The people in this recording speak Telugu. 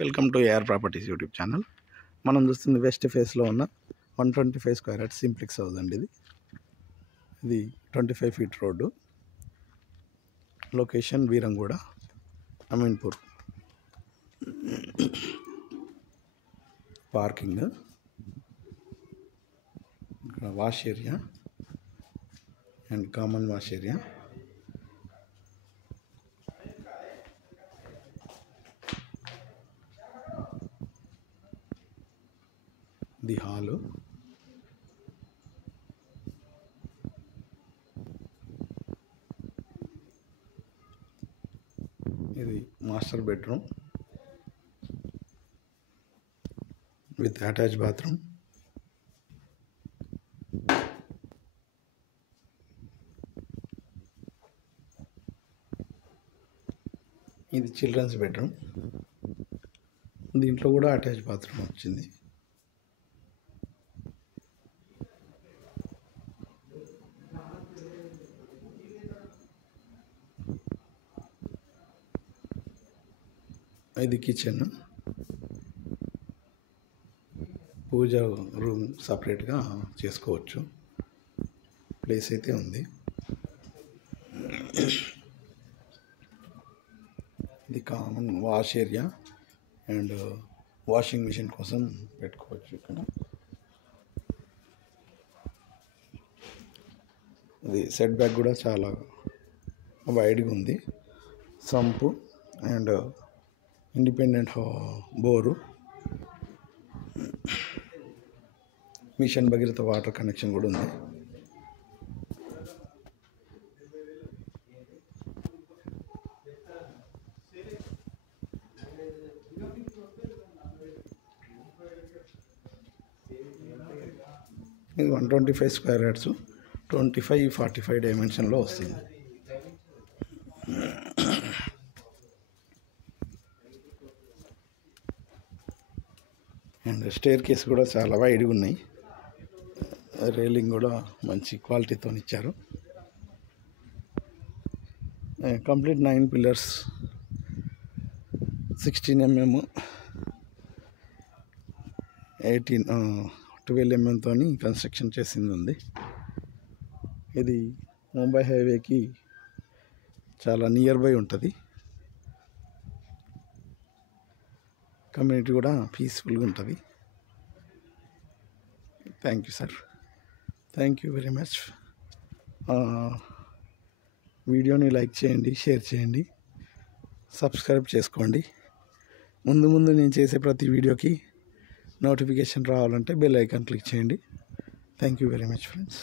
Welcome to AR properties YouTube channel. మనం చూస్తుంది వెస్ట్ ఫేస్లో ఉన్న 125 స్క్వేర్ యార్డ్ సింప్లెక్స్ హౌస్ అండి. ఇది 25 feet road, location Veeranguda, Ameenpur. Parking, ఇక్కడ wash area and common wash area. The hall, ఇది master bedroom with attach bathroom. ఇది చిల్డ్రన్స్ బెడ్రూమ్, దీంట్లో కూడా అటాచ్ బాత్రూమ్ వచ్చింది. ఇది కిచెన్, పూజ రూమ్ సపరేట్గా చేసుకోవచ్చు, ప్లేస్ అయితే ఉంది. ఇది common wash area and washing machine కోసం పెట్టుకోవచ్చు. ఇక్కడ ఇది సెట్ బ్యాక్ కూడా చాలా వైడ్గా ఉంది. Sump and independent bore, mission Bhagiratha water connection కూడా ఉంది. ఇది 125 స్క్వేర్ యార్డ్స్ 25-45 డైమెన్షన్లో వస్తుంది. అండ్ స్టేర్ కేస్ కూడా చాలా వైడ్గా ఉన్నాయి. రైలింగ్ కూడా మంచి క్వాలిటీతో ఇచ్చారు. Complete 9 pillars 16 mm 12 mm construction చేసింది ఉంది. ఇది ముంబై హైవేకి చాలా నియర్ బై ఉంటుంది. కమ్యూనిటీ కూడా పీస్ఫుల్గా ఉంటుంది. Thank you sir, thank you very much. వీడియోని లైక్ చేయండి, షేర్ చేయండి, సబ్స్క్రైబ్ చేసుకోండి. ముందు నేను చేసే ప్రతి వీడియోకి నోటిఫికేషన్ రావాలంటే బెల్ ఐకాన్ క్లిక్ చేయండి. Thank you very much friends.